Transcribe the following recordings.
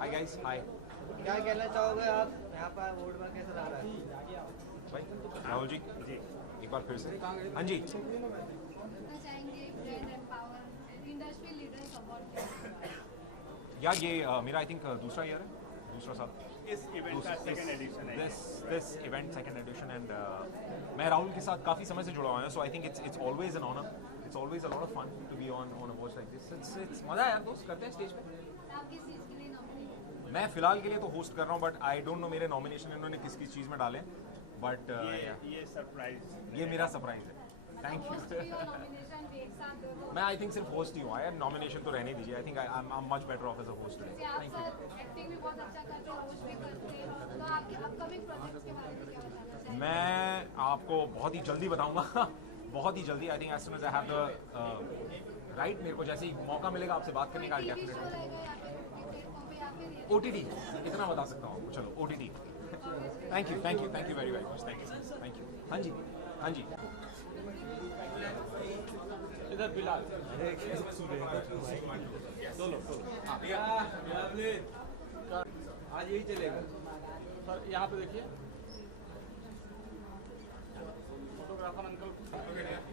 Hi guys, हाय। क्या कहना चाहोगे आप यहाँ पर वोट में कैसा लग रहा है? भाई राहुल जी, एक बार फिर से। हाँ जी। चाहेंगे brand empower industry leaders award यार ये मेरा आई थिंक दूसरा ईयर है, दूसरा साल। इस इवेंट का सेकंड एडिशन है। This event second edition and मैं राहुल के साथ काफ़ी समय से जुड़ा हुआ हूँ, so I think it's always an honour, it's always a lot of fun to be on awards like this. It's मज़ा है यार दोस्त, करते हैं स्टेज पे। आप किस चीज़ के लिए नॉमिनेट? मैं फिलहाल के लिए तो होस्ट कर रहा हूँ, बट आई डोंट नो मेरे नॉमिनेशन इन्होंने किस किस चीज़ में डाले, बट ये सरप्राइज ये मेरा सरप्राइज है। थैंक होस्ट भी यू। और नॉमिनेशन भी एक साथ दो तो मैं आई थिंक सिर्फ होस्ट ही हूँ यार, नॉमिनेशन तो रहने दीजिए। I think I am much better off as a host. जैसे आप सर एक्टिंग भी बहुत अच्छा करते हैं, होस्ट भी करते हैं, तो आपके अपकमिंग प्रोजेक्ट्स के बारे में क्या बताना चाहेंगे? मैं आपको बहुत ही जल्दी बताऊंगा बहुत ही जल्दी। I think as soon as I have the right, मेरे को जैसे ही मौका मिलेगा आपसे बात करने का टीवी शो डेफिनेटली। रहेगा या फिर प्लेटफॉर्म पे या फिर OTT इतना बता सकता हूँ आपको, चलो OTT। Thank you very very much, thank you. हाँ जी, हाँ जी। इधर बिलाल आज यही चलेगा। सर यहाँ पे देखिए, फोटोग्राफर अंकल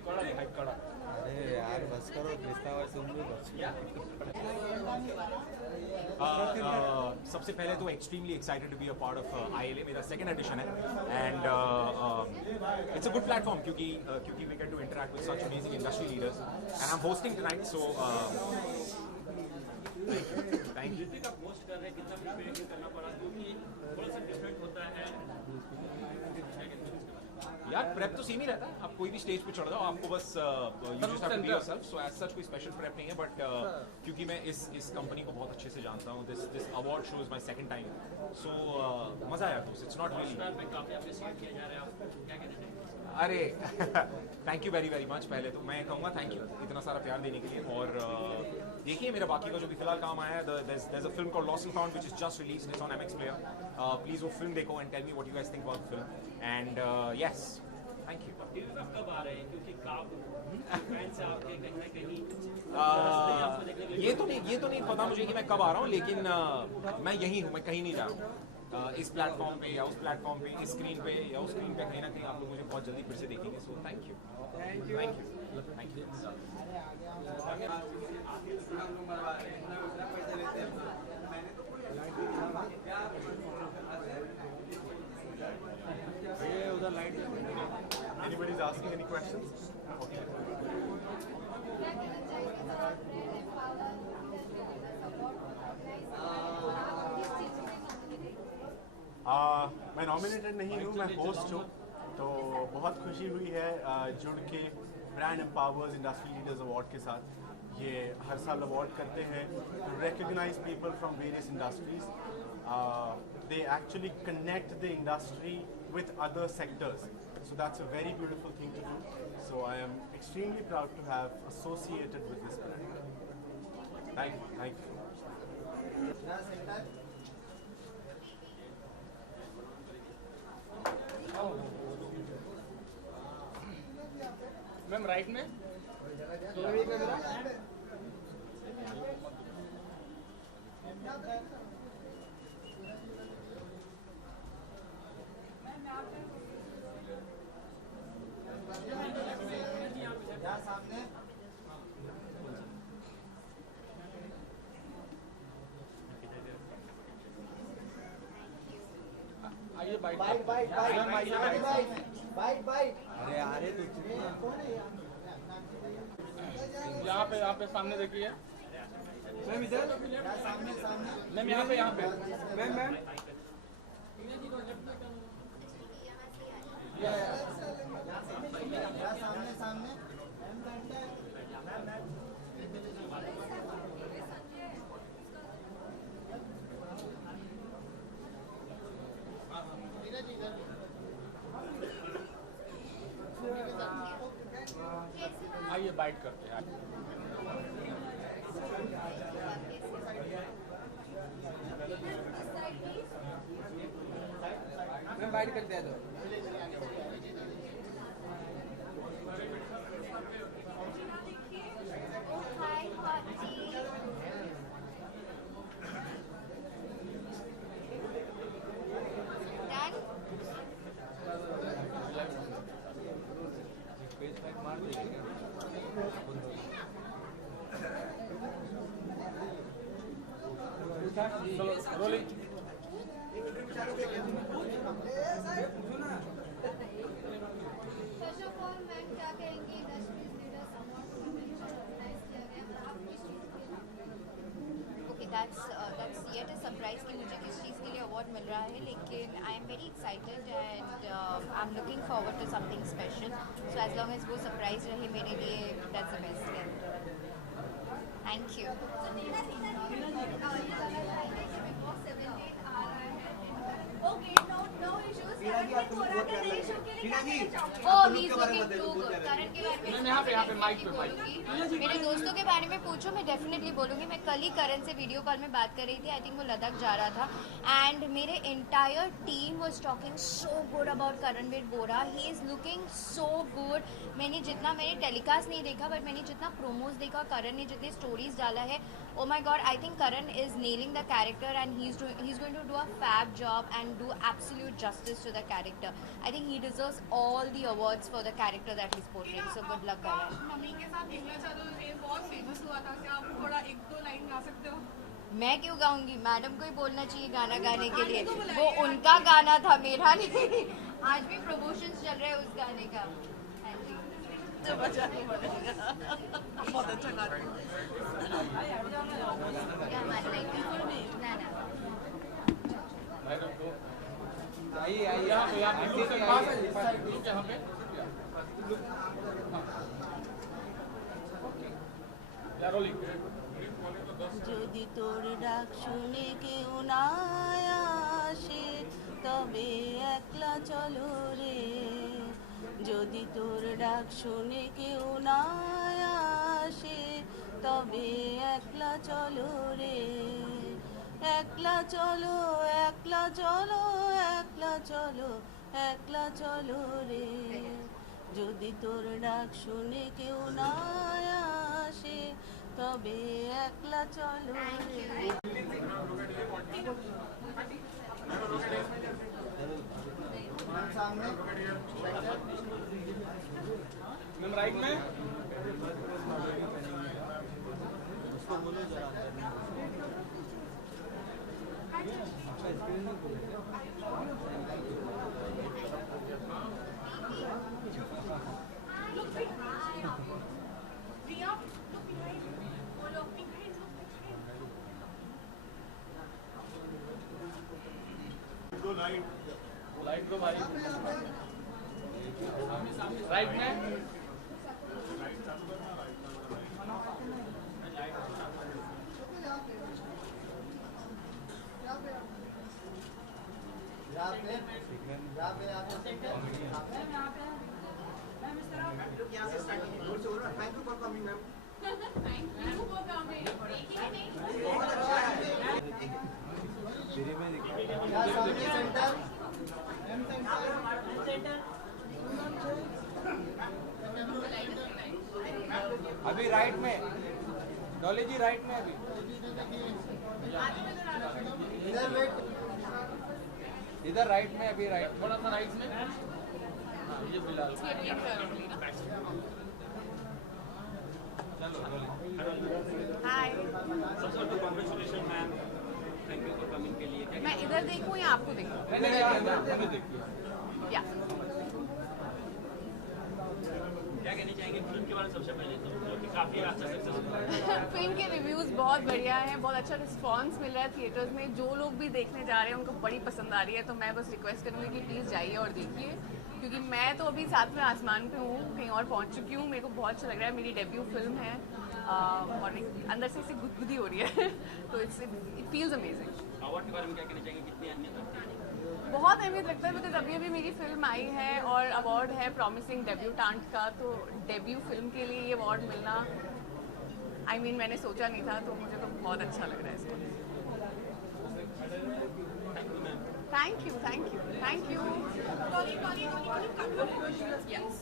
कड़ा है, कड़ा। अरे यार बस करो, पिस्ता तुम भी बस। सबसे पहले तो extremely excited to be a part of ILA, मेरा सेकंड एडिशन है and it's a good platform क्योंकि we get to interact with such amazing industry leaders and I am hosting tonight, so thank you. का post कर रहे हैं, कितना preparation करना पड़ा क्योंकि थोड़ा सा डिफरेंट होता है। यार प्रेप तो सेम ही रहता है, आप कोई भी स्टेज पे चढ़ जाओ, आपको बस you just have to be yourself, so as such कोई स्पेशल प्रेप नहीं है, बट क्योंकि मैं इस कंपनी को बहुत अच्छे से जानता हूँ, this award show is my second time, so मजा आया दोस्त। इट्स नॉट रियली काफी अप्रिशिएट किया जा रहा है, आप क्या कहते हैं? अरे थैंक यू वेरी मच। पहले तो मैं कहूँगा थैंक यू इतना सारा प्यार देने के लिए, और देखिए मेरा बाकी का जो भी फिलहाल काम आया है, there's a film called Lost and Found which is just released, it's on MX Player. Please वो फिल्म देखो and tell me what you guys think about the film, and yes, thank you. TV पे कब आ रहे हैं क्योंकि काफ fans आपके कहीं ना कहीं ये तो नहीं पता मुझे कि मैं कब आ रहा हूँ, लेकिन मैं यही हूँ, मैं कहीं नहीं जा रहा हूँ। इस प्लेटफॉर्म पे या उस प्लेटफॉर्म पे, इस स्क्रीन पे या उस स्क्रीन पे, कहीं ना कहीं आप लोग मुझे बहुत जल्दी फिर से देखेंगे, सो थैंक यू। ये उधर light. Anybody's asking any questions? Okay. क्या कहना चाहेंगे सर आप brand empower industry leaders award organise कर रहे हैं, आप किस चीज़ के लिए नॉमिनेट? मैं नॉमिनेटेड नहीं हूँ, मैं होस्ट हूँ, तो बहुत खुशी हुई है जुड़ के brand empowers industry leaders award के साथ। ये हर साल अवार्ड करते हैं to recognise people from various industries. They actually connect the industry with other sectors, so that's a very beautiful thing to do, so I am extremely proud to have associated with this brand. Thank you. Ma'am right में सामने आइए bite bite. अरे अरे तो यहाँ पे सामने देखिए मैम इधर सामने मैम, यहाँ पे मैम सामने आइए बाइट करते हैं। मैं बाइट साइड कर दिया तो Hi, Hottie. Done? First of all, ma'am क्या कहेंगी इंडस्ट्रीज लीडर समवन को मेंशन ऑर्गेनाइज किया गया और आप किस चीज़ के लिए Okay, that's yet a surprise कि मुझे किस चीज़ के लिए अवार्ड मिल रहा है, लेकिन I am very excited and I'm looking forward to something special. So as long as वो surprise रहे मेरे लिए, that's the best. Yeah. Thank you. Okay, no issues. Oh, he's looking too good. करण के बारे में यहाँ पे माइक पे बोलूँगी. मेरे दोस्तों के बारे में पूछो, मैं डेफिनेटली बोलूँगी. मैं कल ही करण से वीडियो कॉल में बात कर रही थी. आई थिंक वो लद्दाख जा रहा था एंड मेरे entire team was talking so good about Karanveer Bohra. He is looking so good. मैंने टेलीकास्ट नहीं देखा, बट मैंने जितना प्रोमोज देखा, करण ने जितने स्टोरीज डाला है, oh my god, I think Karan is nailing the character and he's going to do a fab job and do absolute justice to the character. I think he deserves all the awards for the character that he's portraying. So good luck, Karan. Mummy के साथ मिलना चालू थे, बहुत famous हुआ था. क्या आप थोड़ा एक दो लाइन गा सकते हो? मैं क्यों गाऊंगी? मैडम को ही बोलना चाहिए गाना गाने के लिए. वो उनका गाना था, मेरा नहीं. आज भी प्रमोशंस चल रहे हैं उस गाने का. Thank you. बहुत अच्छा गाते हो. क्या मान लाइक ना যদি তোর ডাক শুনে কেউ না আসে তবে একলা চলো রে. যদি তোর ডাক শুনে কেউ না আসে তবে একলা চলো রে. একলা চলো, একলা চলো, একলা চলো, একলা চলো রে. যদি তোর ডাক শুনে কেউ না আসে তবে একলা চলো রে. मैम राइट में लाइट को भाई राइट में यहाँ से starting thank you for coming ma'am. बहुत अच्छा है. सेंटर अभी राइट में डॉली जी, राइट में अभी इधर राइट में, अभी राइट थोड़ा सा राइट में. ये फिलहाल हाय, सबसे पहले congratulation ma'am, thank you for coming के लिए. मैं इधर देखूं या आपको देखूं? हमें देखिए या क्या कहना चाहेंगे फिल्म के बारे में. सबसे पहले तो जो कि काफी अच्छा सक्सेसफुल. फिल्म के रिव्यूज़ बहुत बढ़िया हैं, बहुत अच्छा रिस्पांस मिल रहा है थिएटर्स में. जो लोग भी देखने जा रहे हैं उनको बड़ी पसंद आ रही है. तो मैं बस रिक्वेस्ट करूँगी कि प्लीज़ जाइए और देखिए, क्योंकि मैं तो अभी साथ में आसमान पे हूँ, कहीं और पहुँच चुकी हूँ. मेरे को बहुत अच्छा लग रहा है. मेरी डेब्यू फिल्म है और अंदर से ऐसी गुदगुदी हो रही है. तो इट फील्स अमेजिंग. अवार्ड के बारे में क्या कहना चाहेंगे, कितनी अहमियत रखती है? बहुत अहमियत रखता है, बिकॉज अभी अभी मेरी फिल्म आई है और अवार्ड है प्रॉमिसिंग डेब्यूटांट का. तो डेब्यू फिल्म के लिए ये अवार्ड मिलना, आई मीन मैंने सोचा नहीं था. तो मुझे तो बहुत अच्छा लग रहा है इसको. Thank you ma'am. Thank you, thank you, thank you. Yes.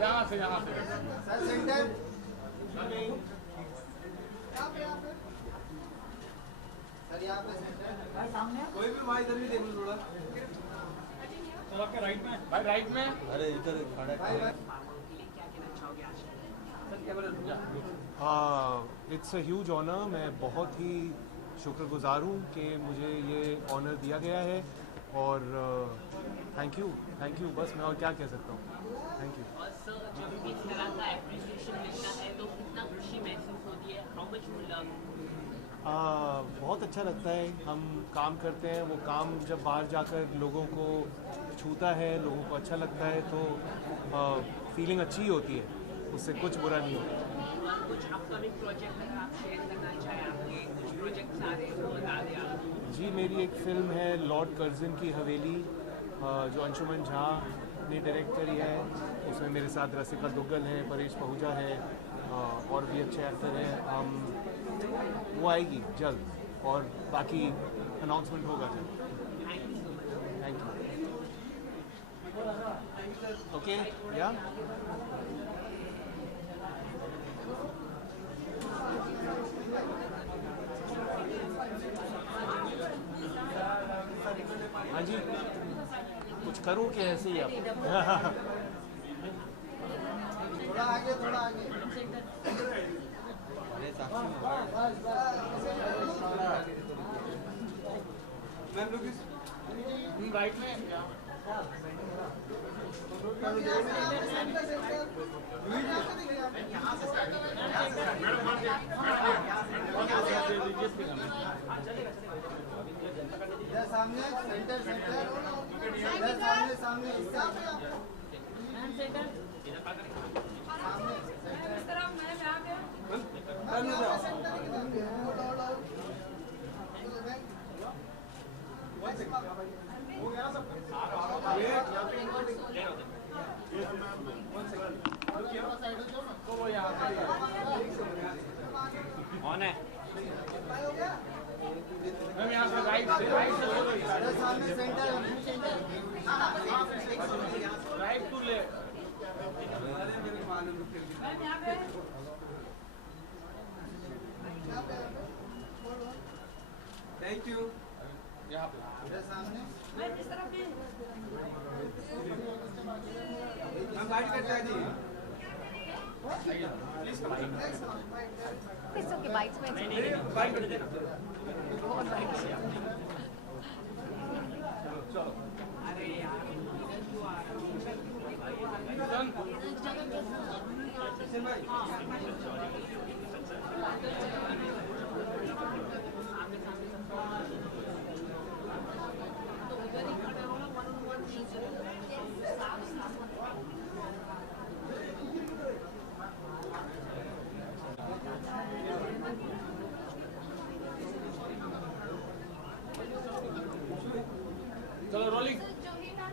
यहाँ से सर सेंटर सर यहाँ पे सेंटर कोई भी वहाँ इधर भी देख लो थोड़ा सर आपके राइट में भाई राइट में अरे इधर खड़ा इट्स अ ह्यूज ऑनर। मैं बहुत ही शुक्रगुजार हूँ कि मुझे ये ऑनर दिया गया है और थैंक यू बस मैं और क्या कह सकता हूँ। Thank you. और सर जब भी इस तरह का एप्रिसिएशन मिलता है तो कितना खुशी महसूस होती है, हाउ मच यू लव? बहुत अच्छा लगता है। हम काम करते हैं, वो काम जब बाहर जाकर लोगों को छूता है, लोगों को अच्छा लगता है तो फीलिंग अच्छी ही होती है, उससे कुछ बुरा नहीं होता। और कुछ अपकमिंग प्रोजेक्ट अगर आप शेयर करना चाहें, आपके कुछ प्रोजेक्ट्स आ रहे हैं वो बता दें आप। जी, मेरी एक फ़िल्म है लॉर्ड कर्जन की हवेली, जो अंशुमन झा ने डायरेक्ट करी है। उसमें मेरे साथ रसिका दुग्गल है, परेश पहुजा है, और भी अच्छे एक्टर हैं। वो आएगी जल्द और बाकी अनाउंसमेंट होगा जल्द। Thank you. ओके, या हाँ जी, कुछ करूँ कि ऐसे ही आप? थोड़ा आगे अरे साक्षी मैम लोग राइट में सामने सेंटर सामने ऑन है मैम यहाँ से राइट से सामने centre right to left. Thank you. यहाँ पे सामने हम गाइड करते हैं जी। It's okay, bites में बाइक कर देना। चलो रोलिंग। जो ही ना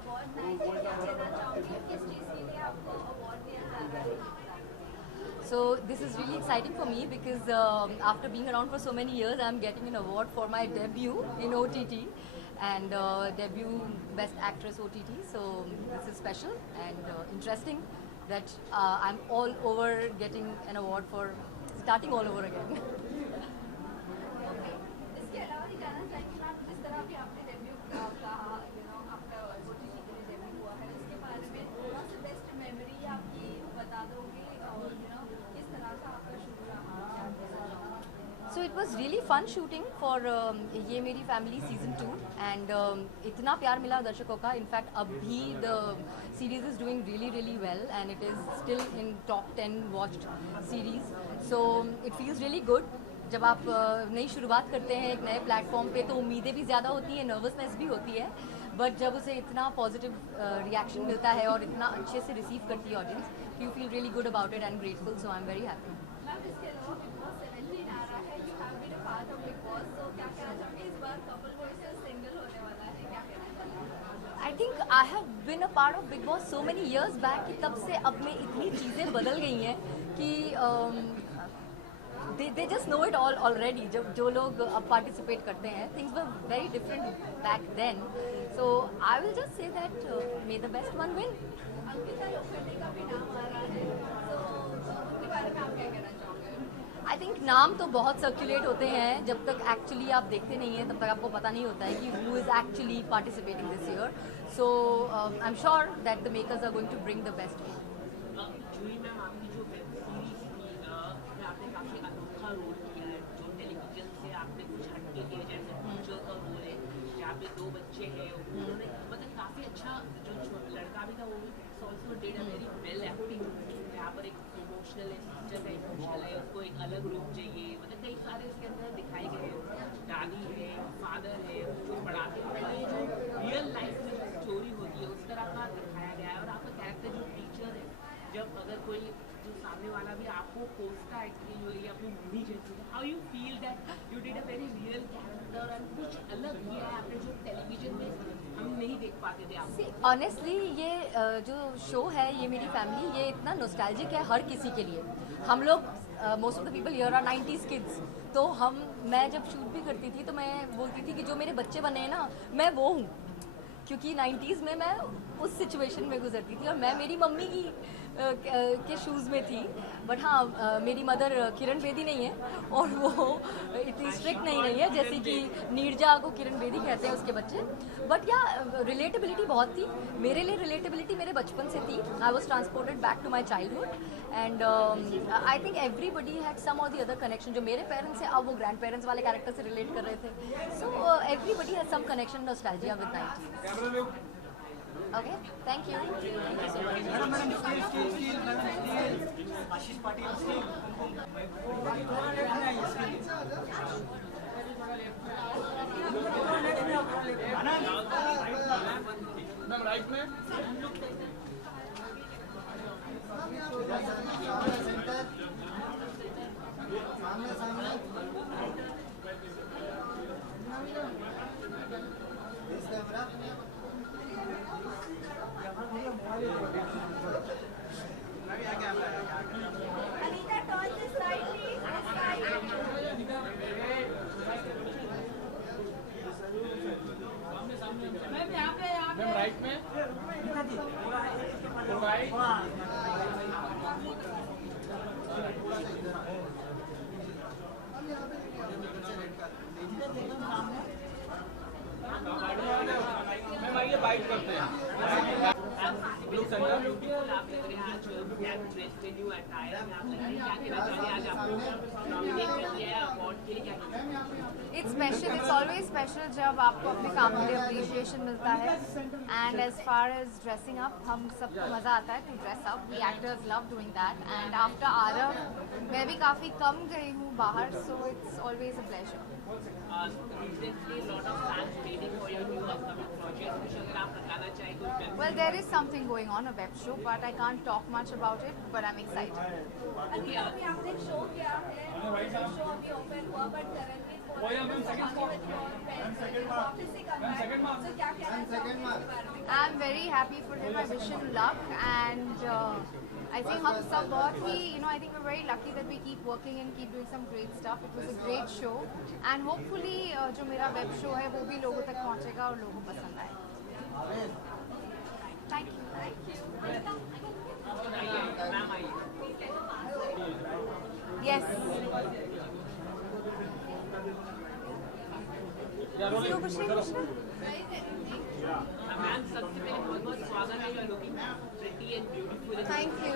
अवार्ड नाइट से क्या कहना चाहूँगी, किस चीज़ के लिए आपको अवार्ड दिया जा रहा है? So this is really exciting for me because after being around for so many years, I'm getting an award for my debut in OTT and debut Best Actress OTT. So this is special and interesting that I'm all over getting an award for starting all over again. इसके अलावा ये जानना चाहेंगे ma'am, जिस तरह भी आपने debut कहा, आपका OTT के लिए डेब्यू हुआ है, उसके बारे में थोड़ा सा बेस्ट मेमोरी आपकी बता दोगे और किस तरह का आपका शूट रहा, क्या कैसा रहा? So it was really fun shooting for ये मेरी फैमिली सीजन 2 and इतना प्यार मिला दर्शकों का. इनफैक्ट अब भी the series is doing really well and it is still in top 10 watched series. So it feels really good. जब आप नई शुरुआत करते हैं एक नए प्लेटफॉर्म पे तो उम्मीदें भी ज़्यादा होती हैं, नर्वसनेस भी होती है, बट जब उसे इतना पॉजिटिव रिएक्शन मिलता है और इतना अच्छे से रिसीव करती है audience, you feel really good about it and grateful. So I am very happy. Ma'am इसके अलावा बिग बॉस 17 आ रहा है, you have been a part of Bigg Boss, तो क्या कहना चाहोगे इस बार कपल वर्सेस सिंगल होने वाला है, क्या कहना चाहोगे? आई think I have been a part of Bigg boss so many years back कि तब से अब में इतनी चीज़ें बदल गई हैं कि they just know it all already. जो लोग अब participate करते हैं, things were very different back then. So I will just say that may the best one win. Ankita Lokhande का भी नाम आ रहा है, तो उसके बारे में आप क्या कहना चाहोगे? आई थिंक नाम तो बहुत सर्कुलेट होते हैं, जब तक एक्चुअली आप देखते नहीं हैं तब तक आपको पता नहीं होता है कि who is actually participating this year. So I am sure that the makers are going to bring the best. Juhi ma'am, आपकी जो वेब सीरीज थी उसमें आपने काफ़ी अनोखा रोल किया है. जो टेलीविजन से आपने कुछ हटके किया, जैसे टीचर का रोल है जहाँ पे 2 बच्चे हैं, उन्होंने मतलब काफ़ी अच्छा, जो लड़का भी था वो also did a very well acting. यहाँ पर एक इमोशनल है, सिस्टर है, इमोशनल है, उसको एक अलग रूप चाहिए, मतलब कई सारे इसके अंदर दिखाए गए हैं. दादी है, फादर है, जो पढ़ाते हैं, पहले जो रियल लाइफ में जो स्टोरी होती है उस तरह का दिखाया गया है. और आपका कैरेक्टर जो टीचर है, जब अगर कोई जो सामने वाला भी आपको कोसता है कि ये अपनी मम्मी जैसी है, how you feel that you did a very real character and कुछ अलग किया है आपने जो टेलीविजन में हम नहीं देख पाते थे आपको? ऑनेस्टली ये जो शो है, ये मेरी फैमिली, ये इतना नॉस्टैल्जिक है हर किसी के लिए. हम लोग most of the people here are 90s kids. तो मैं जब शूट भी करती थी तो मैं बोलती थी कि जो मेरे बच्चे बने हैं ना, मैं वो हूँ, क्योंकि 90s में मैं उस सिचुएशन में गुजरती थी और मैं मेरी मम्मी की के शूज़ में थी. बट हाँ, मेरी मदर किरण बेदी नहीं है और वो इतनी स्ट्रिक्ट नहीं है जैसे कि नीरजा को किरण बेदी कहते हैं उसके बच्चे. बट या रिलेटेबिलिटी बहुत थी. मेरे लिए रिलेटेबिलिटी मेरे बचपन से थी. I was transported back to my childhood and I think everybody had some or the other connection. जो मेरे पेरेंट्स हैं अब वो ग्रैंड पेरेंट्स वाले कैरेक्टर से रिलेट कर रहे थे. So everybody has some connection, nostalgia with 90s. Okay, thank you. Thank you so much. Ashish Patil ma'am right में सामने सामने इस camera Anita, turn this side, please. This side. Ma'am यहाँ पे मैम राइट में मैम आइए बाइट करते हैं. It's special. It's always special जब आपको अपने काम के लिए appreciation मिलता है. And as far as dressing up, हम सबको मज़ा आता है to dress up. We actors love doing that. And after Arav, मैं भी काफ़ी कम गई हूँ बाहर, so it's always a pleasure. Recently, a lot of fans waiting for your new upcoming project. कुछ अगर आप बताना चाहें कुछ? Well, there is something going on, a web show, but I can't talk much about it. But I'm excited. अभी आपने एक show किया है, शो अभी ओपन हुआ, बट करंटली वापस से कम है. तो क्या कहना चाहोगे? I'm very happy for him. I wish him luck, and I think हम सब बहुत ही, I think we're very lucky that we keep working and keep doing some great stuff. It was a great show, and hopefully जो मेरा web show है वो भी लोगों तक पहुंचेगा और लोगों को पसंद आएगा. Thank you. Yes. किसी को कुछ नहीं पूछना? मैम सबसे पहले बहुत स्वागत है. You are looking pretty and beautiful. Thank you.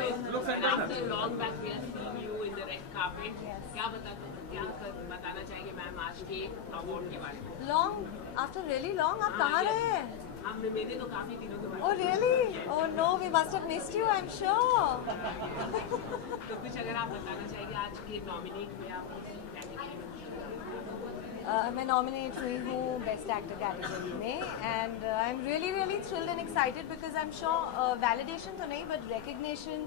And after long back we are seeing you in the red carpet. क्या बताना चाहेंगे मैम आज के अवार्ड के बारे में? Long, after really long, आप कहाँ रहे हैं? हमने मैंने तो काफी दिनों के बाद. Oh really? Oh no, we must have missed you, I'm sure. तो कुछ अगर आप बताना चाहेंगे आज के नॉमिनेट में आप कैटेगरी में? मैं नॉमिनेट हुई हूँ बेस्ट एक्टर कैटेगरी में and I am really really thrilled and excited because I am sure validation तो नहीं but recognition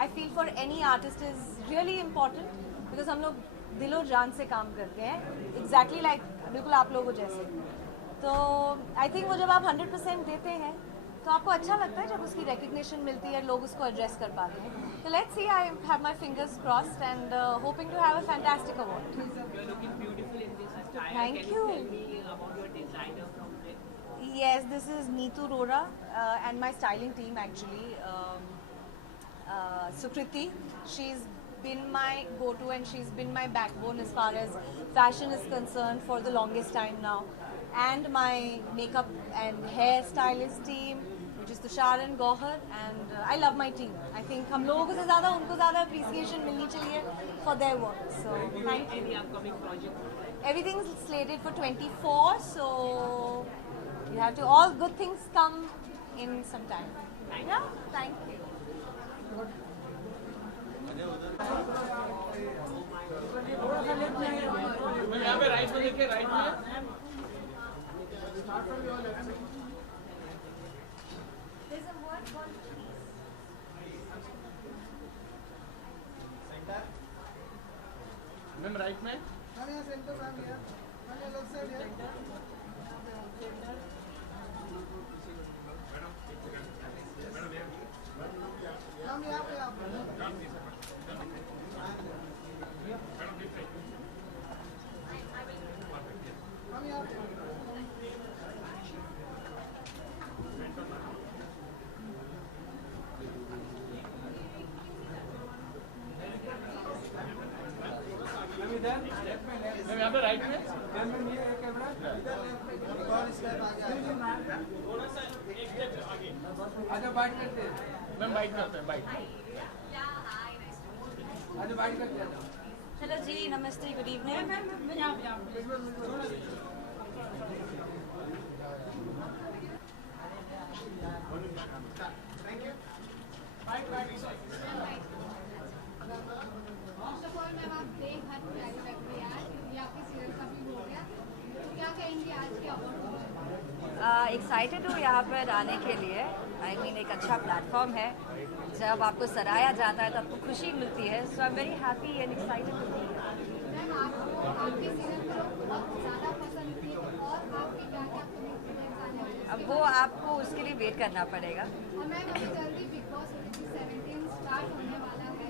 I feel for any artist is really important because हम लोग दिलो जान से काम करते हैं एग्जैक्टली लाइक बिल्कुल आप लोगों जैसे. तो आई थिंक वो जब आप 100% देते हैं तो आपको अच्छा लगता है जब उसकी रिकग्निशन मिलती है, लोग उसको एड्रेस कर पाते हैं. तो let's see, I have my fingers crossed and hoping to have a fantastic award. Thank you. Yes, this is Neetu Rora and my styling team actually. Sukriti, she's been my go-to and she's been my backbone as far as fashion is concerned for the longest time now. And my makeup and hair stylist team, which is Tushar and Gohar, and I love my team. I think हम लोगों से ज़्यादा उनको ज़्यादा appreciation मिलनी चाहिए for their work. So thank you. Any upcoming project? Everything's slated for 24, so you have to, all good things come in some time. Yeah, thank you. यहाँ पे राइट में देखिए, राइट में. There's a word called peace. Ma'am right में. Ma'am यहाँ centre ma'am यहाँ. Ma'am यहाँ left side यहाँ. मैम यहाँ पे आप. मैम यहाँ पे. मैम यहाँ पे राइट में. आजा बाइट करते हैं. मैम बाइट करते हैं, बाइट. आजा बाइट करते हैं. Hello जी, नमस्ते, good evening. Thank you. Ma'am आप देख हर प्यारी लग रही है, ये आपके सीरियल का भी हो गया, तो क्या कहेंगे आज के अवार्ड? एक्साइटेड हूँ यहाँ पर आने के लिए. आई मीन एक अच्छा प्लेटफॉर्म है. जब आपको सराहा जाता है तो आपको खुशी मिलती है. So I am very happy and excited to be here. Ma'am आपको आपके सीरियल को लोग बहुत ज़्यादा पसंद थी, और आपके क्या क्या कमिटमेंट्स आने वाले हैं? अब वो आपको उसके लिए वेट करना पड़ेगा. और मैम अभी जल्दी बिग बॉस 17 स्टार्ट होने वाला है,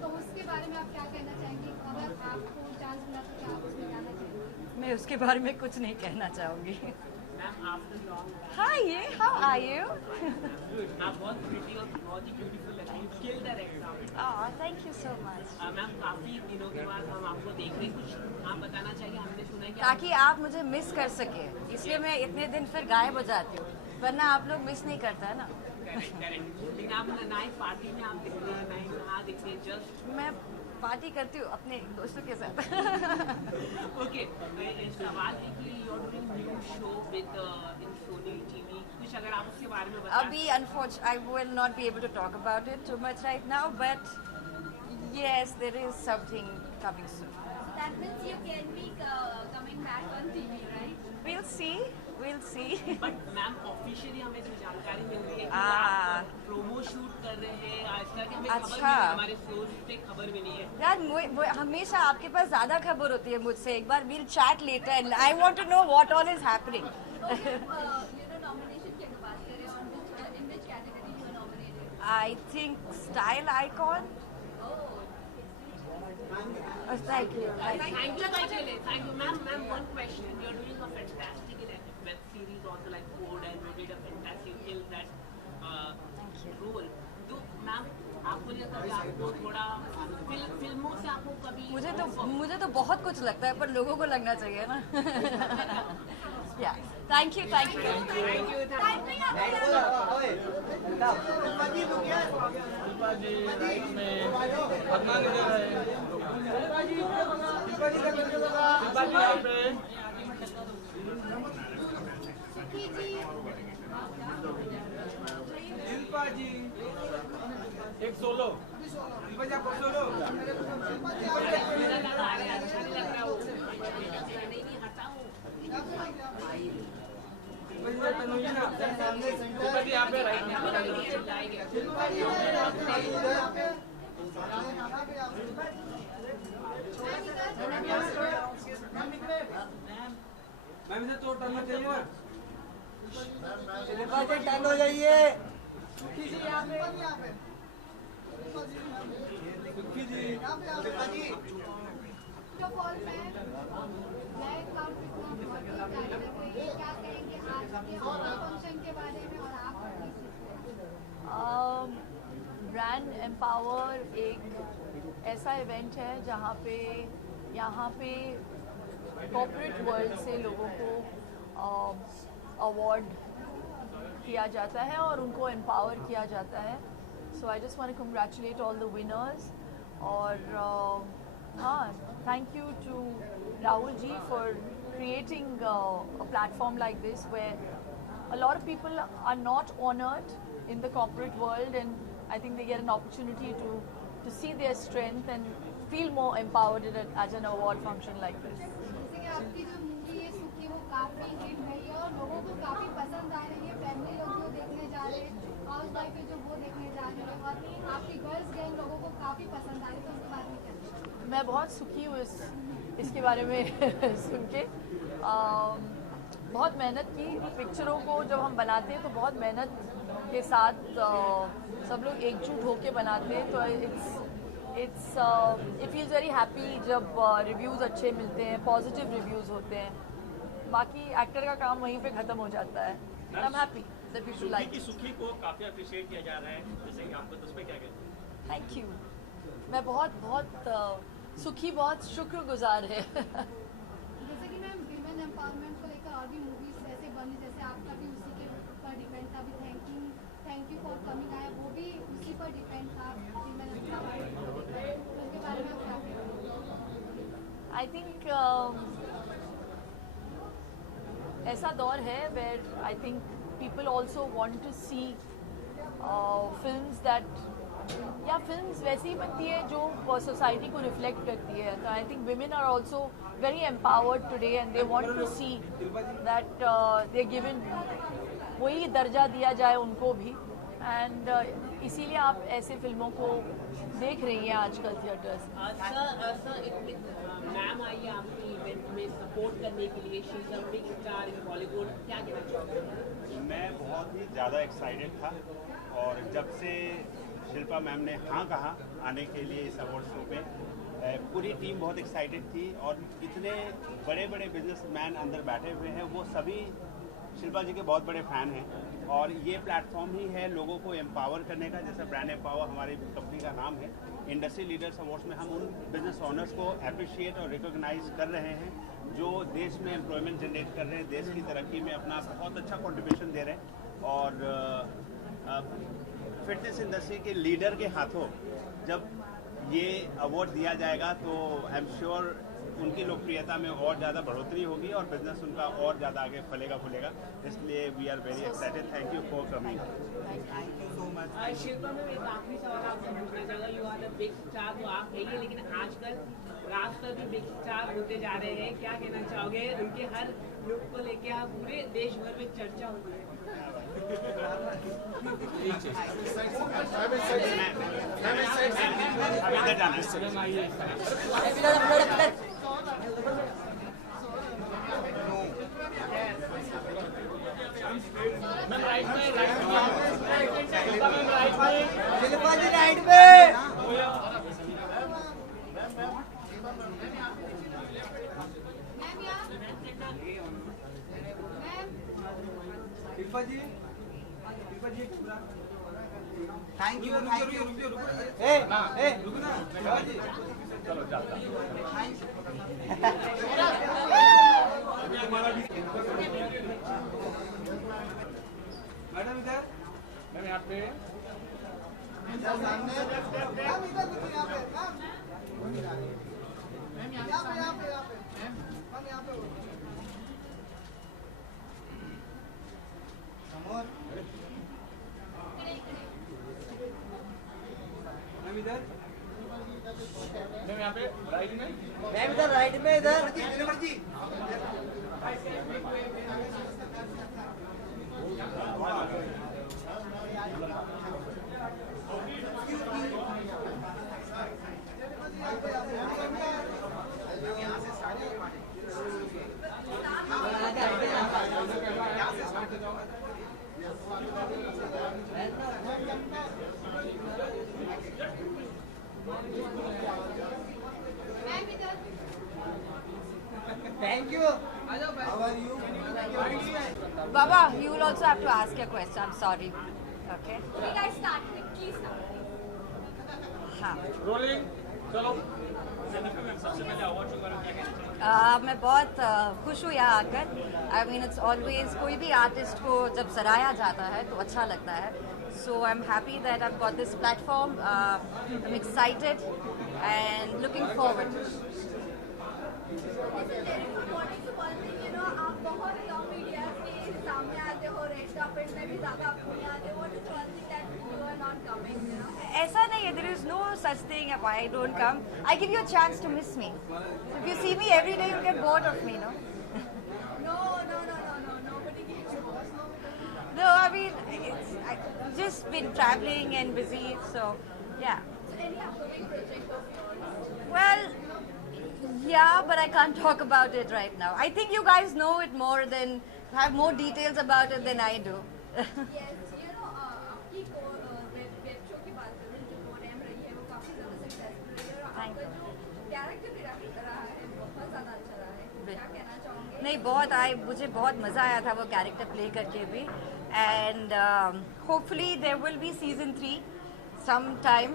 तो उसके बारे में आप क्या कहना चाहेंगे? अगर आपको चांस मिला तो क्या आप उसमें जाना चाहेंगे? मैं उसके बारे में कुछ नहीं कहना चाहूँगी. Ma'am after long. Hi, how are you? आप बहुत प्रिटी और बहुत ही ब्यूटीफुल लग रही हैं. Kill the exam. Oh, thank you so much. Ma'am काफी दिनों के बाद हम आपको देख रहे हैं. कुछ आप बताना चाहिए. हमने सुना है कि ताकि आप मुझे मिस कर सके, इसलिए मैं इतने दिन फिर गायब हो जाती हूँ, वरना आप लोग मिस नहीं करता है ना. लेकिन आप ना ही पार्टी में आप दिखते हैं, ना ही यहाँ दिखते हैं. जस्ट मैं पार्टी करती हूँ अपने दोस्तों के साथ. ओके. सवाल है कि you are doing new show with in Sony TV. कुछ अगर आप उसके बारे में बताएं. अभी unfortunately I will not be able to talk about it too much right now, but yes, there is something coming soon. That means you can be coming back on TV, right? We'll see. We'll see. But ma'am officially हमें जो जानकारी मिल रही है कि आप promo shoot कर रहे हैं आज तक. हमें खबर मिली है, हमारे सोर्स पे खबर मिली है. यार हमेशा आपके पास ज़्यादा खबर होती है मुझसे. एक बार we'll chat later and I want to know what all is happening. Nomination की अगर बात करें, in which category you are nominated? I think style icon. Thank you. Thank you, ma'am. Ma'am, one question. You're doing a fantastic web series also, like Code, and you did a fantastic kill that role. तो ma'am आपको नहीं लगता कि आपको थोड़ा फिल्मों से आपको कभी मुझे तो बहुत कुछ लगता है, पर लोगों को लगना चाहिए ना. या थैंक यू. एक सोलो. आपको सोलो. यहाँ पे राइट मैम इसे तो टर्न चाहिए ना. शिल्पा जी टर्न हो जाइए। मैं काम कितना बहुत ही जारी रख रही है, क्या कहेंगे आज के फंक्शन के बारे में और आप ब्रांड एम्पावर एक ऐसा इवेंट है जहाँ पे यहाँ पे कॉर्पोरेट वर्ल्ड से लोगों को अवार्ड किया जाता है और उनको एम्पावर किया जाता है. So I just want to congratulate all the winners और हाँ, thank you to Rahul ji for creating a platform like this where a lot of people are not honored in the corporate world, and I think they get an opportunity to see their strength and feel more empowered at an award function like this. जैसे कि आपकी जो movie है सुखी वो काफी hit रही है और लोगों को काफी पसंद आ रही है. फैमिली लोग जो देखने जा रहे हैं, हाउस वाइफ है जो वो देखने जा रहे हैं और आपकी गर्ल्स गैंग लोगों को काफी पसंद आ रही है. तो उसके बारे में क्या? मैं बहुत सुखी हूँ इसके बारे में सुन के. बहुत मेहनत की. पिक्चरों को जब हम बनाते हैं तो बहुत मेहनत के साथ सब लोग एकजुट होके बनाते हैं, तो इट फील्स वेरी हैप्पी जब रिव्यूज़ अच्छे मिलते हैं, पॉजिटिव रिव्यूज़ होते हैं. बाकी एक्टर का काम वहीं पे ख़त्म हो जाता है. I am happy that we should like. Sukhee को काफ़ी अप्रिशिएट किया जा रहा है, जैसे कि आपको उस पर क्या कहते हैं? Thank you. मैं बहुत सुखी बहुत शुक्रगुजार है. जैसे कि मैम विमेन एम्पावरमेंट को लेकर और भी मूवीज ऐसे बनी, जैसे आपका भी उसी के ऊपर डिपेंड था. अभी थैंक यू फॉर कमिंग आया, वो भी उसी पर डिपेंड था विमेन एम्पावरमेंट को लेकर. उसके बारे में आप क्या कहेंगे? आई थिंक ऐसा दौर है where I think people also want to see films that, या फिल्म्स वैसी बनती है जो सोसाइटी को रिफ्लेक्ट करती है. तो I think women are also very empowered today and they want to see that they given वही दर्जा दिया जाए उनको भी. एंड इसीलिए आप ऐसे फिल्मों को देख रही हैं आजकल थिएटर्स में. मैम आई है आपकी इवेंट में सपोर्ट करने के लिए. She is a big star in Bollywood. क्या कहना चाहोगे? मैं बहुत ही ज़्यादा एक्साइटेड था और जब से शिल्पा मैम ने हाँ कहा आने के लिए इस अवार्ड शो पे, पूरी टीम बहुत एक्साइटेड थी. और इतने बड़े बड़े बिजनेसमैन अंदर बैठे हुए हैं, वो सभी शिल्पा जी के बहुत बड़े फ़ैन हैं. और ये प्लेटफॉर्म ही है लोगों को एम्पावर करने का. जैसे ब्रांड एम्पावर हमारी कंपनी का नाम है. इंडस्ट्री लीडर्स अवार्ड्स में हम उन बिजनेस ऑनर्स को अप्रिशिएट और रिकॉग्नाइज कर रहे हैं जो देश में एम्प्लॉयमेंट जनरेट कर रहे हैं, देश की तरक्की में अपना बहुत अच्छा कंट्रीब्यूशन दे रहे हैं. और फिटनेस इंडस्ट्री के लीडर के हाथों जब ये अवार्ड दिया जाएगा तो आई एम श्योर उनकी लोकप्रियता में और ज़्यादा बढ़ोतरी होगी और बिजनेस उनका और ज़्यादा आगे फलेगा फूलेगा. इसलिए we are very excited. Thank you for coming. Shilpa में एक आखिरी सवाल आपसे पूछना चाहूँगा. You are the big star, तो आप है ही, लेकिन आजकल राज पर भी बिग स्टार होते जा रहे हैं. क्या कहना चाहोगे? उनके हर लुक को लेके आप पूरे देश भर में चर्चा हो रही है. शिल्पा जी राइट पे. शिल्पा जी थैंक यू. रुकना जी. चलो मैडम इधर. मैम यहाँ पे सामने. मैम इधर देखिए, यहाँ पे. मैम यहाँ पे. मैम यहाँ पे. समोर. मैम इधर. मैम यहाँ पे राइट में. मैम इधर राइट में. इधर जी. यहाँ से Thank you. How are you? Baba, you will also have to ask a question. I'm sorry. Okay. You guys start. Please start. हाँ. रोलिंग चलो सबसे पहले अवार्ड शो करो मैं बहुत खुश हूँ यहाँ आकर. आई मीन इट्स ऑलवेज कोई भी आर्टिस्ट को जब सराहा जाता है तो अच्छा लगता है. So I am happy that I got this platform. I am excited and looking forward. आप बहुत कम मीडिया के सामने आते हो, रेड कार्पेट में भी ज़्यादा आप नहीं आते हो. What is one thing that you are not coming, you know? ऐसा नहीं है. There is no such thing if I don't come. I give you a chance to miss me. If you see me every day, you get bored of me, no? Nobody gets bored. No, I mean, I've just been traveling and busy, so yeah. So any upcoming project of yours? Well, yeah, but I can't talk about it right now. I think you guys know it more than, have more details about it than I do. Yes, you know, आपकी web show की बात करें जो कोरैम रही है वो काफ़ी ज़्यादा सक्सेसफुल रही है और आपका जो कैरेक्टर भी रहा है बहुत ज़्यादा अच्छा रहा है. क्या कहना चाहोगे? नहीं, मुझे बहुत मज़ा आया था वो कैरेक्टर प्ले करके भी. And hopefully there will be season 3 sometime,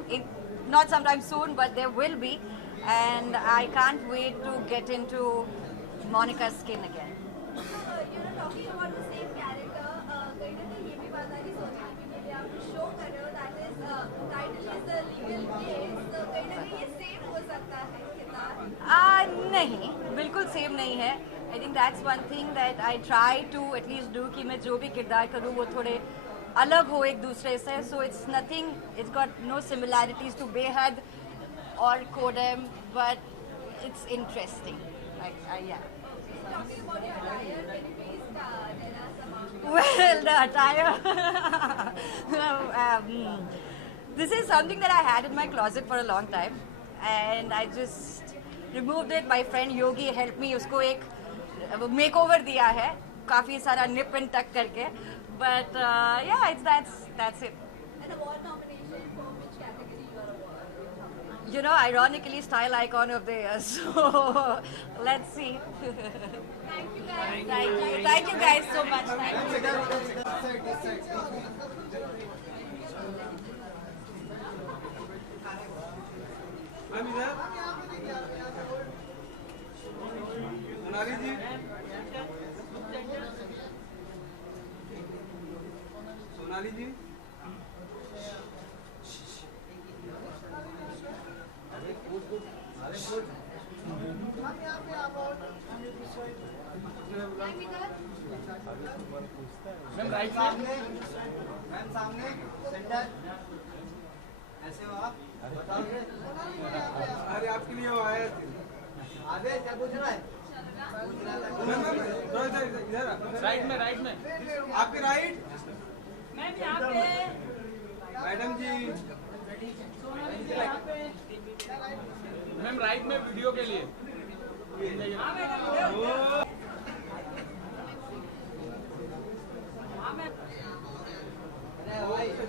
not sometime soon, but there will be. And I can't wait to get into Monica's skin again. Talking about the same character, कहीं ना कहीं ये भी बात आ रही social media पे आप show कर रहे हो that is title is the legal case. तो कहीं ना कहीं ये सेम हो सकता है किरदार? नहीं, बिल्कुल सेम नहीं है. I think that's one thing that I try to at least do कि मैं जो भी किरदार करूँ वो थोड़े अलग हो एक दूसरे से. So it's nothing, it's got no similarities to Behad or Kodam, but it's interesting. Yeah. Talking about your attire, can you please tell us about? Well, the attire. This is something that I had in my closet for a long time, and I just removed it. My friend Yogi helped me. उसको एक makeover दिया है, काफी सारा nip and tuck करके. But yeah, that's it. And award nomination for which category you are awarded? You know, ironically, style icon of the year. So let's see. Thank you guys. Thank you guys so much. Thank you. Ma'am इधर सोनाली जी सोनाली जी ma'am right सामने, ma'am सामने centre. ऐसे हो आप? बताओगे? अरे आपके लिए वो आया आगे क्या पूछ रहा है? इधर राइट में आपके राइट. मैम यहाँ पे मैडम जी मैम राइट में वीडियो के लिए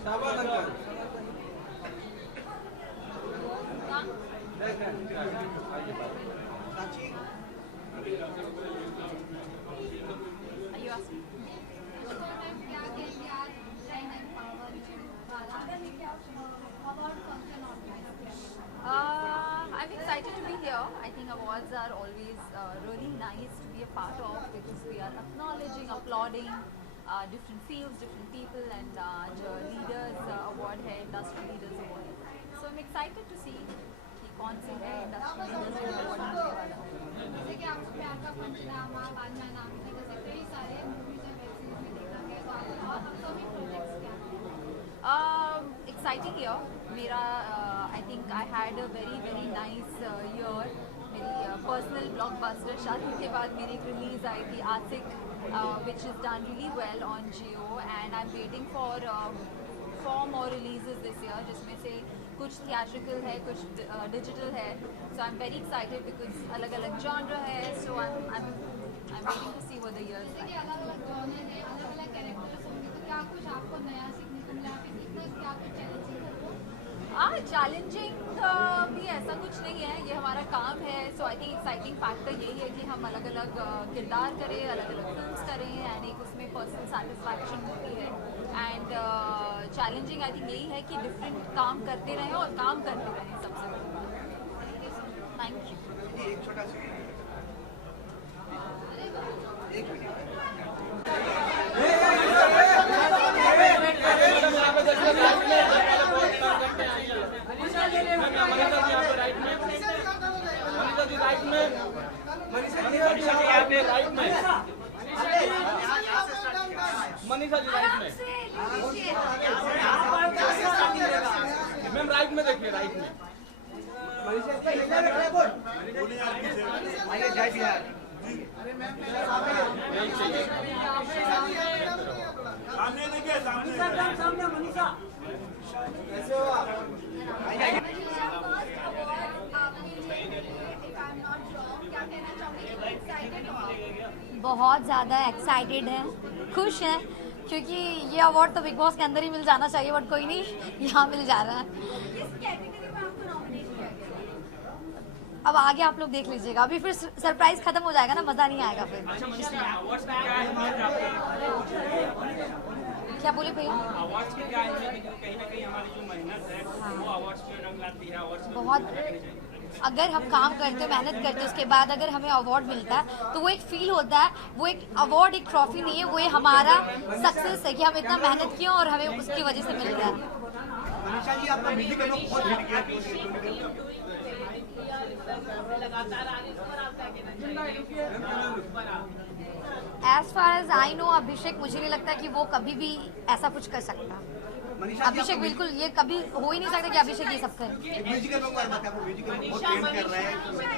शाबाश uncle. I'm excited to be here. I think awards are always really nice to be a part of because we are acknowledging, applauding different fields, different people, and जो leaders award है, industry leaders award. So I'm excited to see कि कौन से है industry leaders को award मिलने वाला है. जैसे कि आपको प्यार का पंचनामा, बादशाह नाम से जैसे कई सारे मूवीज और वेब सीरीज में देखा गया, तो आपके और अपकमिंग प्रोजेक्ट्स क्या हैं? Exciting year. मेरा I think I had a very nice year. मेरी personal blockbuster शादी के बाद मेरी एक release आई थी आसिक, which is done really well on Jio, and I'm waiting for 4 more releases this year, जिसमें से कुछ theatrical है, कुछ digital है. So I'm very excited because अलग-अलग genre है. So I'm waiting to see what the year is जैसे कि like. अलग-अलग जॉनर है, अलग-अलग कैरेक्टर्स होंगे, तो क्या कुछ आपको नया सीखने को मिला? आपने इतना क्या कुछ चैलेंजिंग चैलेंजिंग भी ऐसा कुछ नहीं है, ये हमारा काम है. So I think exciting factor यही है कि हम अलग अलग किरदार करें, अलग अलग फिल्म्स करें, एंड एक उसमें पर्सनल सेटिस्फैक्शन होती है. एंड चैलेंजिंग आई थिंक यही है कि डिफरेंट काम करते रहें और काम करते रहें, सबसे बड़ी बात. Thank you. एक छोटा सा एक मिनट मनीषा जी राइट में, मैम राइट में देखिए, राइट में. आइए जय बिहार. सामने देखिए, सामने मनीषा कैसे हो आप? बहुत ज़्यादा एक्साइटेड हैं, खुश हैं, क्योंकि ये अवार्ड तो बिग बॉस के अंदर ही मिल जाना चाहिए, बट कोई नहीं, यहाँ मिल जा रहा है. अब आगे आप लोग देख लीजिएगा, अभी फिर सरप्राइज खत्म हो जाएगा ना, मज़ा नहीं आएगा फिर. क्या बोले भैया? अवार्ड्स के क्या है, कहीं ना कहीं हमारी जो मेहनत है वो अवार्ड्स पे रंग लाती है. अवार्ड्स बहुत, अगर हम काम करते मेहनत करते उसके बाद अगर हमें अवार्ड मिलता है तो वो एक फील होता है. वो एक अवार्ड, एक ट्रॉफी नहीं है, वो ये हमारा सक्सेस है कि हम इतना मेहनत किए और हमें उसकी वजह से मिल रहा है. मनीषा जी आपका म्यूजिक का बहुत हिट किया. As far as I know, Abhishek मुझे नहीं लगता कि वो कभी भी ऐसा कुछ कर सकता. अभिषेक बिल्कुल, ये कभी हो ही नहीं सकता कि अभिषेक ये सब करे. म्यूजिकल बहुत ट्रेंड कर रहे हैं.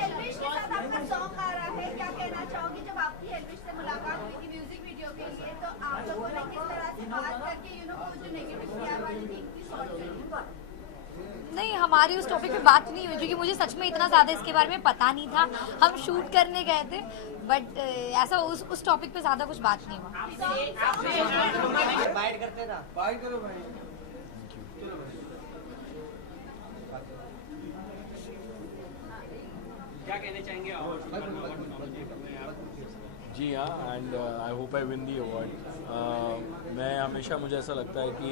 एल्विश के साथ आपका सॉन्ग आ रहा है, क्या कहना चाहोगे? जब आपकी एल्विश से मुलाकात हुई थी म्यूजिक वीडियो के लिए, तो आप लोगों ने किस तरह से बात करके वो जो नेगेटिविटी आ रही थी इतनी सॉल्व करी? नहीं, हमारी उस टॉपिक पे बात नहीं हुई, क्योंकि मुझे सच में इतना ज़्यादा इसके बारे में पता नहीं था. हम शूट करने गए थे, बट ऐसा उस टॉपिक पे ज़्यादा कुछ बात नहीं हुआ. बाइट करते ना, बाइट करो भाई. क्या कहना चाहेंगे जी हाँ, and I hope I win the award. मैं हमेशा, मुझे ऐसा लगता है कि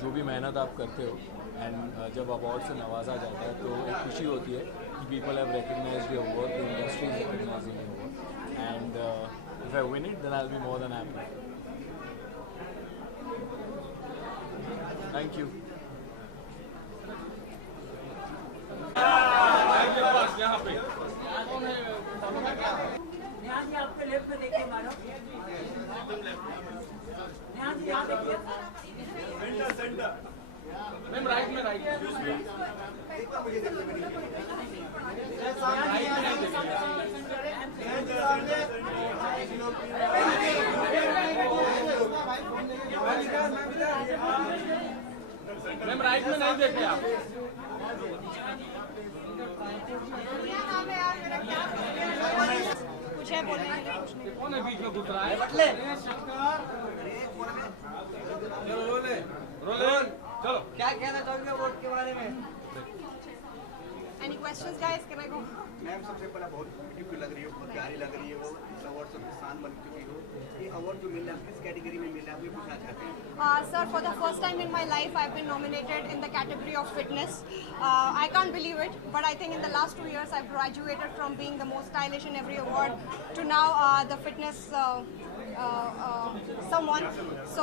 जो भी मेहनत आप करते हो एंड जब अवार्ड से नवाजा जाता है तो एक खुशी होती है कि people have recognised your work, the industry is recognising your work, and if I win it then I will be more than happy. Thank you. यहाँ पे यहाँ जी आपके लेफ्ट में देखिए मैडम. यहाँ जी यहाँ देखिए. सेंटर मैम राइट में, राइट मैम राइट में नहीं देखे आप. कौन है बीच में घुस रहा है? रोले चलो. क्या कहना चाहोगे वोट के बारे में? Any questions, guys? Can I go? Ma'am सबसे पहला बहुत ब्यूटीफुल लग रही है, बहुत प्यारी लग रही है. वो इस अवार्ड से किसान बन चुकी हो. ये अवार्ड जो मिल रहा है किस कैटेगरी में मिल रहा है, आप ये पूछना चाहते हैं? Sir, for the first time in my life, I've been nominated in the category of fitness. I can't believe it, but I think in the last 2 years, I've graduated from being the most stylish in every award to now the fitness someone. So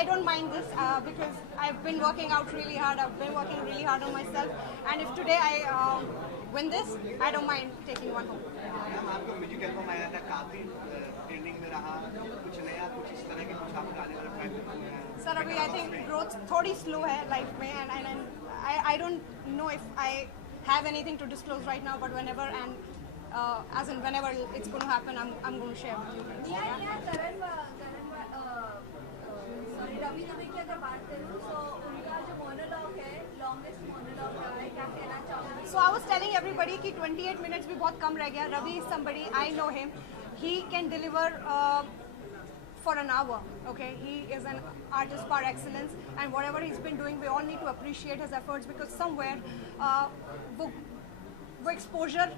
I don't mind this because I've been working out really hard. I've been working really hard on myself, and if today I win this, I don't mind taking one home. Ma'am आपका music album आया था, काफी trending में रहा. कुछ नया, कुछ इस तरह के कुछ आप गाने वाला प्लान हैं? Sir, अभी I think growth थोड़ी slow है life में, and I don't know if I have anything to disclose right now, but whenever as in whenever it's going to happen, I'm going to share with you. Ravi Dubey की अगर बात करूँ तो उनका जो मोनोलॉग है, लॉन्गेस्ट मोनोलॉग रहा है, क्या कहना चाहोगे? So I was telling everybody कि 28 minutes भी बहुत कम रह गया. Ravi is somebody, I know him. He can deliver for an hour. Okay, he is an artist par excellence, and whatever he's been doing, we all need to appreciate his efforts, because somewhere वो exposure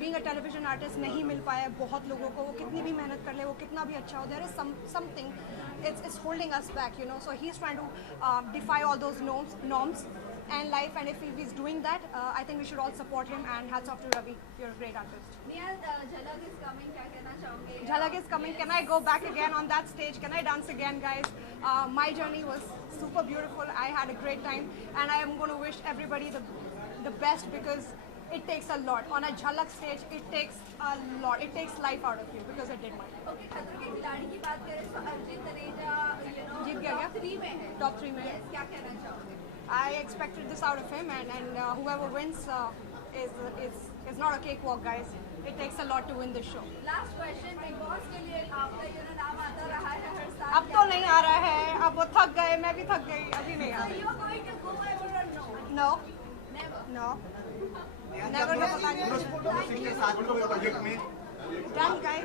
being a television artist नहीं मिल पाया बहुत लोगों को. वो कितनी भी मेहनत कर ले, वो कितना भी अच्छा हो, there is something it's holding us back, you know. So he's trying to defy all those norms and life, and if he's doing that, I think we should all support him, and hats off to Ravi. You're a great artist. Niyaz, Jhalak is coming. क्या कहना चाहोगे? Jhalak is coming. Can I go back again on that stage? Can I dance again, guys? My journey was super beautiful. I had a great time, and I am going to wish everybody the best, because it takes a lot. On a Jhalak stage, it takes a lot. It takes life out of you, because it did mine. Okay, खतरों के खिलाड़ी की बात करें तो अर्जित Taneja, you know, जीत गया क्या? top 3 में है. Top 3 में. Yes, क्या कहना चाहोगे? I expected this out of him, and whoever wins is not a cakewalk, guys. It takes a lot to win this show. Last question, Big Boss के लिए आपका you know नाम आता रहा है हर साल. अब तो नहीं आ रहा है, अब वो थक गए, मैं भी थक गई, अभी नहीं आ So you are going to go ever or no? No. Never. No. Never no बताएंगे. प्रोजेक्ट में Done, guys.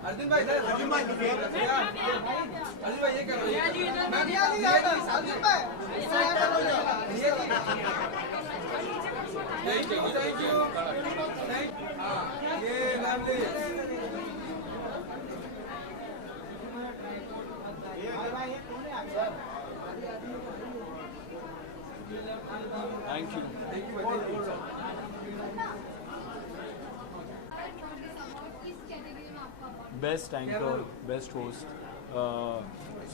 अर्जुन भाई अर्जुन भाई ये करो थैंक यू ये lovely thank you Best anchor, best host.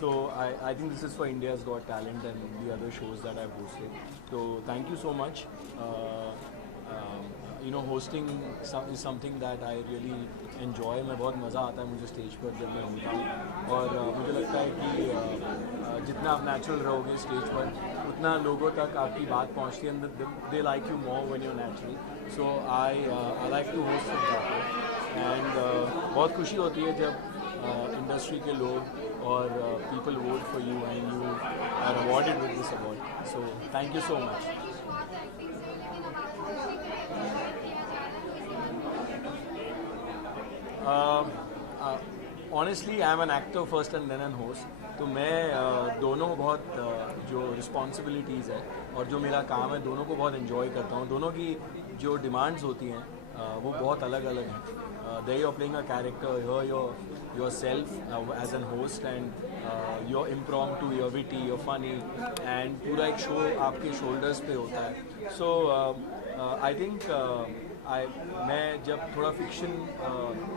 So I think this is for India's Got Talent and the other shows that I've hosted. So thank you so much. You know, hosting is something that I really enjoy. मैं बहुत मज़ा आता है मुझे stage पर जब मैं होता हूँ, और मुझे लगता है कि जितना आप नेचुरल रहोगे स्टेज पर, उतना लोगों तक आपकी बात पहुँचती है. They like you more when you're natural. So I like to host it that way. And बहुत खुशी होती है जब इंडस्ट्री के लोग और people vote for you and you are awarded with this award. So thank you so much. Honestly I am an actor first and then an host. तो मैं दोनों बहुत जो रिस्पॉन्सिबिलिटीज़ है और जो मेरा काम है, दोनों को बहुत इन्जॉय करता हूँ. दोनों की जो डिमांड्स होती हैं वो बहुत अलग अलग हैं. There you're playing a character, here you're yourself as an host, and you're impromptu, you're witty, you're funny, and पूरा एक शो आपके shoulders पे होता है. So I think मैं जब थोड़ा फिक्शन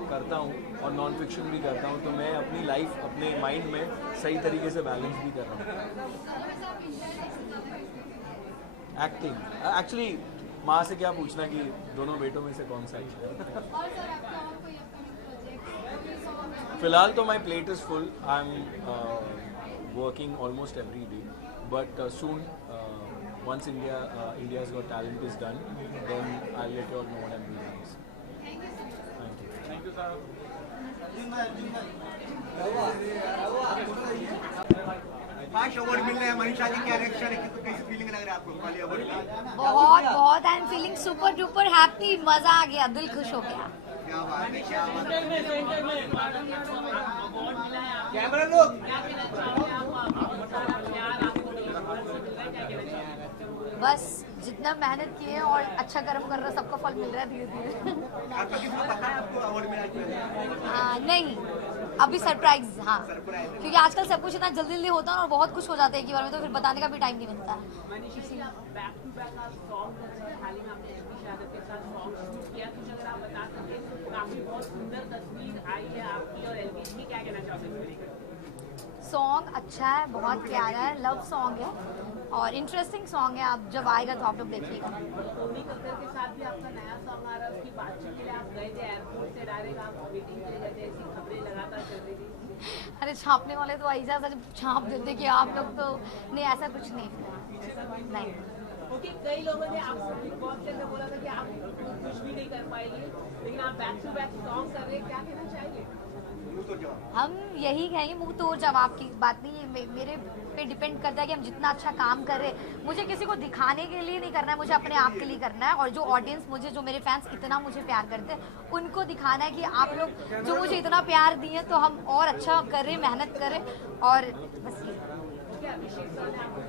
करता हूँ और नॉन फिक्शन भी करता हूँ, तो मैं अपनी लाइफ अपने माइंड में सही तरीके से बैलेंस भी कर रहा हूँ. एक्टिंग एक्चुअली माँ से क्या पूछना कि दोनों बेटों में से कौन सा अच्छा है. फिलहाल तो my plate is full. I am working almost every day, but soon once India's Got Talent is done, then I'll let you all know what I'm doing next. Thank you. Thank you, sir. 5 award मिल रहे हैं. मनीषा जी क्या reaction है, कैसी feeling लग रहा है आपको पहले अवार्ड की? बहुत I am feeling super duper happy. मजा आ गया, दिल खुश हो गया. क्या बात है, क्या बात है. कैमरा लोग बस जितना मेहनत किए हैं और अच्छा कर्म कर रहा है, सबका फल मिल रहा है धीरे धीरे. आपको किसको पता है आपको अवार्ड मिला? नहीं, अभी सरप्राइज. हाँ, क्योंकि आजकल सब कुछ इतना जल्दी जल्दी होता है और बहुत कुछ हो जाता है एक ही बार में, तो फिर बताने का भी टाइम नहीं मिलता है. सॉन्ग अच्छा है, बहुत प्यारा है, लव सॉन्ग है और इंटरेस्टिंग सॉन्ग है. आप जब आएगा तो आप लोग देखिएगा. टोनी कक्कर के साथ भी आपका नया सॉन्ग आ रहा है, उसकी बातचीत के लिए आप गए थे एयरपोर्ट से डायरेक्ट आप मीटिंग के लिए गए थे, ऐसी खबरें लगातार चल रही थी. अरे छापने वाले तो ऐसा सच छाप देते कि आप लोग तो नहीं, ऐसा कुछ नहीं। ओके, कई लोगों ने आपको बिग बॉस के अंदर बोला था कि आप कुछ भी नहीं कर पाएंगे, लेकिन आप बैक टू बैक सॉन्ग कर रहे हैं, क्या कहना चाहिए? हम यही कहेंगे, मुंह तोड़ जवाब की बात नहीं है। मेरे पे डिपेंड करता है कि हम जितना अच्छा काम कर रहे हैं। मुझे किसी को दिखाने के लिए नहीं करना है, मुझे अपने आप के लिए करना है। और जो ऑडियंस मुझे, जो मेरे फैंस इतना मुझे प्यार करते हैं, उनको दिखाना है कि आप लोग जो मुझे इतना प्यार दिए तो हम और अच्छा करें, मेहनत करें। और बस ये अभिषेक सर ने आपको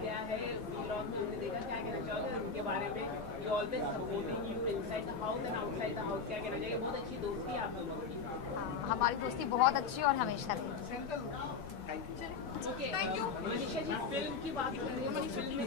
दिया है व्लॉग में, हमने देखा, क्या कहना चाहोगे उनके बारे में? You always supporting you inside the house and outside the house, क्या कहना चाहिए? बहुत अच्छी दोस्ती है आप लोगों की। हमारी दोस्ती बहुत अच्छी और हमेशा रही। ओके, मनीषा जी फिल्म की बात कर रही है, फिल्म में